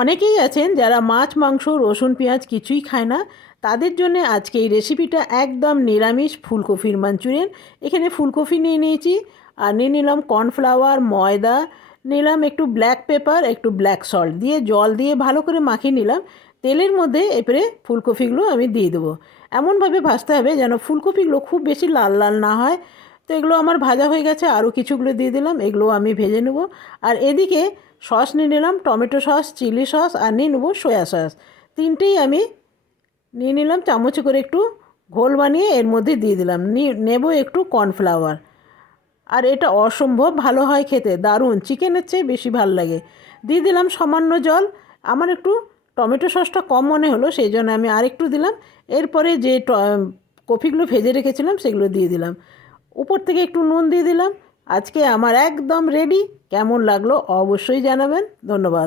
অনেকেই আছেন যারা মাছ মাংস রসুন পেঁয়াজ কিছুই খায় না, তাদের জন্য আজকে এই রেসিপিটা একদম নিরামিষ ফুলকপির মাঞ্চুরিয়ান। এখানে ফুলকপি নিয়ে নিয়েছি, আর নিয়ে নিলাম কর্নফ্লাওয়ার, ময়দা নিলাম, একটু ব্ল্যাক পেপার, একটু ব্ল্যাক সল্ট দিয়ে জল দিয়ে ভালো করে মাখিয়ে নিলাম। তেলের মধ্যে এবারে ফুলকপিগুলো আমি দিয়ে দেবো। এমনভাবে ভাজতে হবে যেন ফুলকপিগুলো খুব বেশি লাল লাল না হয়। তো এগুলো আমার ভাজা হয়ে গেছে, আরও কিছুগুলো দিয়ে দিলাম, এগুলো আমি ভেজে নেব। আর এদিকে সস নিয়ে নিলাম, টমেটো সস, চিলি সস, আর নিয়ে নেবো সয়া সস। তিনটেই আমি নিয়ে নিলাম, চামচে করে একটু ঘোল বানিয়ে এর মধ্যে দিয়ে দিলাম। নেব একটু কর্নফ্লাওয়ার। আর এটা অসম্ভব ভালো হয় খেতে, দারুণ, চিকেনের চেয়ে বেশি ভালো লাগে। দিয়ে দিলাম সামান্য জল। আমার একটু টমেটো সসটা কম মনে হলো, সেই জন্য আমি আরেকটু দিলাম। এরপরে যে কপিগুলো ভেজে রেখেছিলাম সেগুলো দিয়ে দিলাম, উপর থেকে একটু নুন দিয়ে দিলাম। আজকে আমার একদম রেডি। কেমন লাগলো অবশ্যই জানাবেন। ধন্যবাদ।